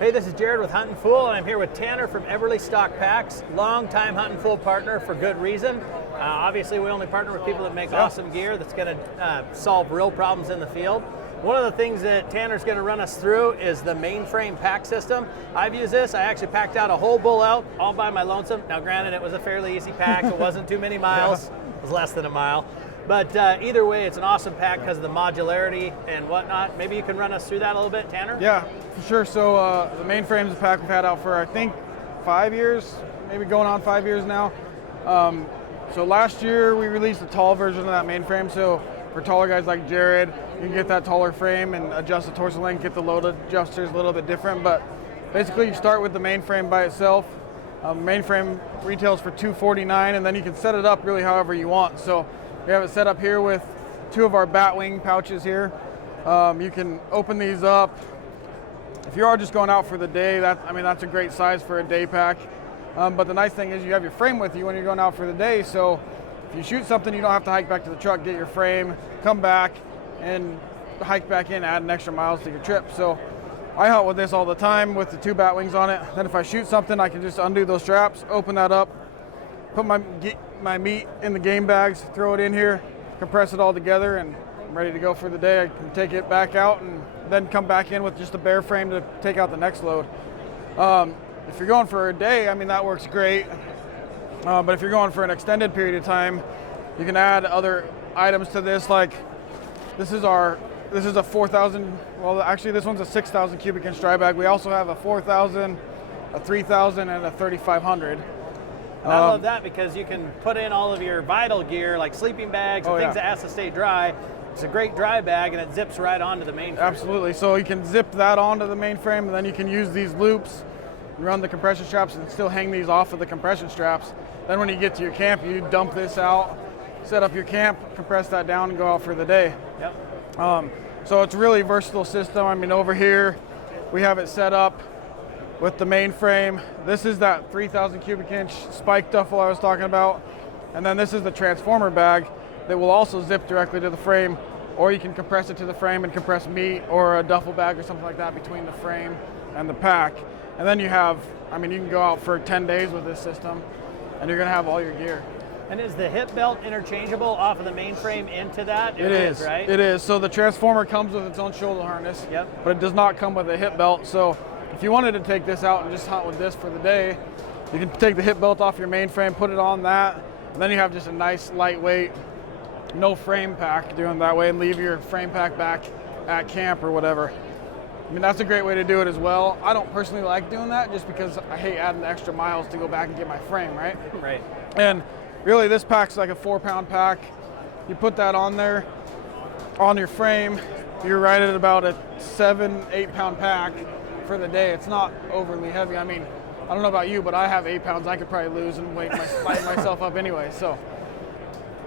Hey, this is Jared with Huntin' Fool, and I'm here with Tanner from Eberlestock Packs, longtime Huntin' Fool partner for good reason. Obviously, we only partner with people that make awesome gear that's going to solve real problems in the field. One of the things that Tanner's going to run us through is the Mainframe Pack system. I've used this. I actually packed out a whole bull out all by my lonesome. Now, granted, it was a fairly easy pack. It wasn't too many miles. It was less than a mile. But either way, it's an awesome pack because of the modularity and whatnot. Maybe you can run us through that a little bit, Tanner? Yeah, for sure. So the Mainframe's a pack we've had out for, I think, 5 years, maybe going on 5 years now. So last year we released a tall version of that Mainframe. So for taller guys like Jared, you can get that taller frame and adjust the torso length, get the load adjusters a little bit different. But basically you start with the Mainframe by itself. Mainframe retails for $249, and then you can set it up really however you want. So we have it set up here with two of our bat wing pouches here. You can open these up. If you are just going out for the day, that's a great size for a day pack. But the nice thing is you have your frame with you when you're going out for the day. So if you shoot something, you don't have to hike back to the truck, get your frame, come back, and hike back in, add an extra miles to your trip. So I hunt with this all the time with the two bat wings on it. Then if I shoot something, I can just undo those straps, open that up, put my meat in the game bags, throw it in here, compress it all together, and I'm ready to go for the day. I can take it back out and then come back in with just a bare frame to take out the next load. If you're going for a day, that works great. But if you're going for an extended period of time, you can add other items to this. Like this is a 4,000. Well, actually, this one's a 6,000 cubic inch dry bag. We also have a 4,000, a 3,000, and a 3,500. And I love that because you can put in all of your vital gear like sleeping bags and things that has to stay dry. It's a great dry bag and it zips right onto the Mainframe. Absolutely. So you can zip that onto the Mainframe, and then you can use these loops, run the compression straps, and still hang these off of the compression straps. Then when you get to your camp, you dump this out, set up your camp, compress that down, and go out for the day. Yep. So it's a really versatile system. Over here we have it set up with the Mainframe. This is that 3,000 cubic inch spike duffel I was talking about. And then this is the transformer bag that will also zip directly to the frame, or you can compress it to the frame and compress meat or a duffel bag or something like that between the frame and the pack. And then you have, you can go out for 10 days with this system and you're gonna have all your gear. And is the hip belt interchangeable off of the Mainframe into that? It is, right? It is. So the transformer comes with its own shoulder harness, Yep. but it does not come with a hip belt. So if you wanted to take this out and just hunt with this for the day, you can take the hip belt off your Mainframe, put it on that, and then you have just a nice lightweight, no frame pack doing that way, and leave your frame pack back at camp or whatever. That's a great way to do it as well. I don't personally like doing that just because I hate adding the extra miles to go back and get my frame, right? Right. And really this pack's like a 4-pound pack. You put that on there, on your frame, you're right at about a 7-8 pound pack for the day. It's not overly heavy. I don't know about you, but I have 8 pounds. I could probably lose and lighten myself up anyway. So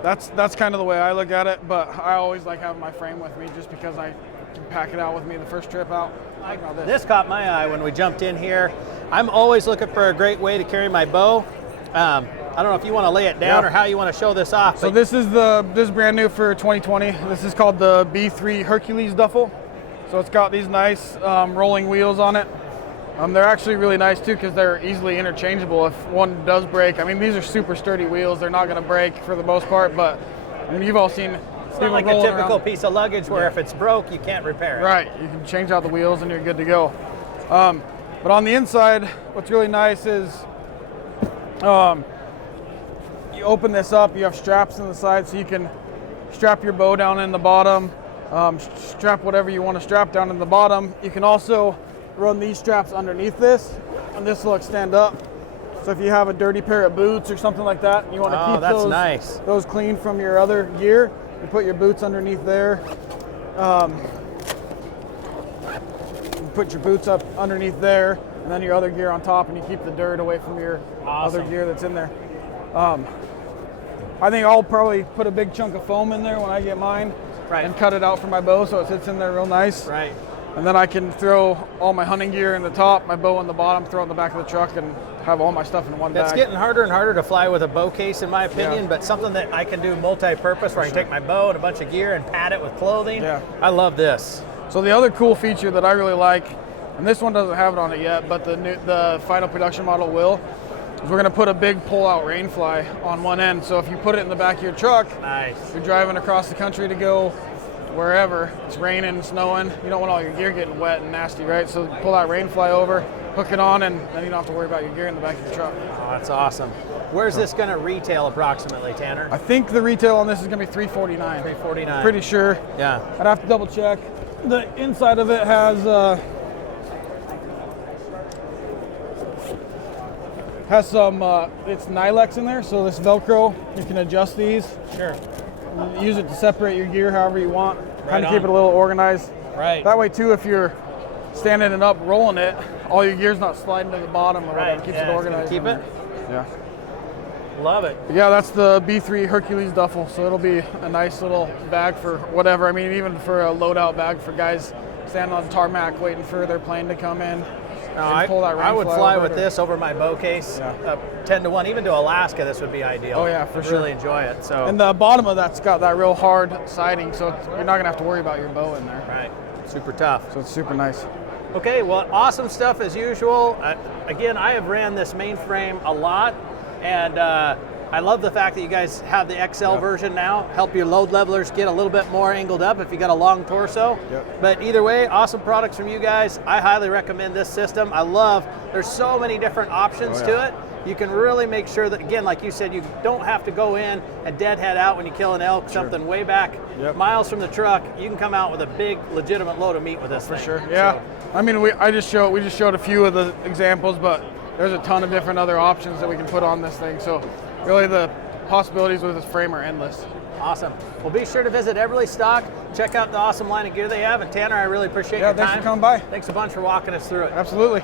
that's kind of the way I look at it. But I always like having my frame with me just because I can pack it out with me the first trip out. This caught my eye when we jumped in here. I'm always looking for a great way to carry my bow. I don't know if you want to lay it down or how you want to show this off. So this is brand new for 2020. This is called the B3 Hercules Duffel. So it's got these nice rolling wheels on it. They're actually really nice too because they're easily interchangeable if one does break. These are super sturdy wheels. They're not going to break for the most part, but you've all seen it's not like a typical piece of luggage where if it's broke, you can't repair it. Right. You can change out the wheels and you're good to go. But on the inside, what's really nice is you open this up, you have straps on the side so you can strap your bow down in the bottom, strap whatever you want to strap down in the bottom. You can also run these straps underneath this, and this will extend up. So if you have a dirty pair of boots or something like that, and you want to keep those clean from your other gear, you put your boots underneath there. You put your boots up underneath there, and then your other gear on top, and you keep the dirt away from your other gear that's in there. I think I'll probably put a big chunk of foam in there when I get mine and cut it out for my bow so it sits in there real nice. Right. And then I can throw all my hunting gear in the top, my bow in the bottom, throw it in the back of the truck, and have all my stuff in one bag. It's getting harder and harder to fly with a bow case, in my opinion, but something that I can do multi-purpose where I can take my bow and a bunch of gear and pad it with clothing. Yeah. I love this. So the other cool feature that I really like and this one doesn't have it on it yet, but the final production model will. Is we're gonna put a big pull-out rain fly on one end. So if you put it in the back of your truck, nice. You're driving across the country to go wherever, it's raining, snowing, you don't want all your gear getting wet and nasty, right? So pull that rain fly over, hook it on, and then you don't have to worry about your gear in the back of your truck. Oh, that's awesome. Where's this going to retail approximately, Tanner? I think the retail on this is going to be $349. $349. Pretty sure. Yeah. I'd have to double check. The inside of it has some it's Nylex in there, so this Velcro, you can adjust these. Sure. Use it to separate your gear however you want. Right kind of on. keep it a little organized. Right. That way too, if you're standing it up, rolling it, all your gear's not sliding to the bottom or whatever. Right. Keeps Yeah, it it's organized. gonna keep it. Yeah. Love it. Yeah, that's the B3 𝗙ecie duffel, so it'll be a nice little bag for whatever. I mean, even for a loadout bag for guys standing on tarmac waiting for their plane to come in. No, I would fly with this over my bow case, 10-to-1. Even to Alaska, this would be ideal. Oh yeah, for sure. Really enjoy it. So. And the bottom of that's got that real hard siding, so you're not gonna have to worry about your bow in there. Right. Super tough. So it's super nice. Okay, well, awesome stuff as usual. Again, I have ran this Mainframe a lot, and I love the fact that you guys have the XL version now. Help your load levelers get a little bit more angled up if you got a long torso. Yep. But either way, awesome products from you guys. I highly recommend this system. I love, there's so many different options to it. You can really make sure that, again, like you said, you don't have to go in and deadhead out when you kill an elk, something way back miles from the truck. You can come out with a big, legitimate load of meat with this thing. For sure, yeah. So, I mean, we just showed a few of the examples, but there's a ton of different other options that we can put on this thing. So really the possibilities with this frame are endless. Awesome. Well, be sure to visit Eberlestock. Check out the awesome line of gear they have. And Tanner, I really appreciate your time. Thanks for coming by. Thanks a bunch for walking us through it. Absolutely.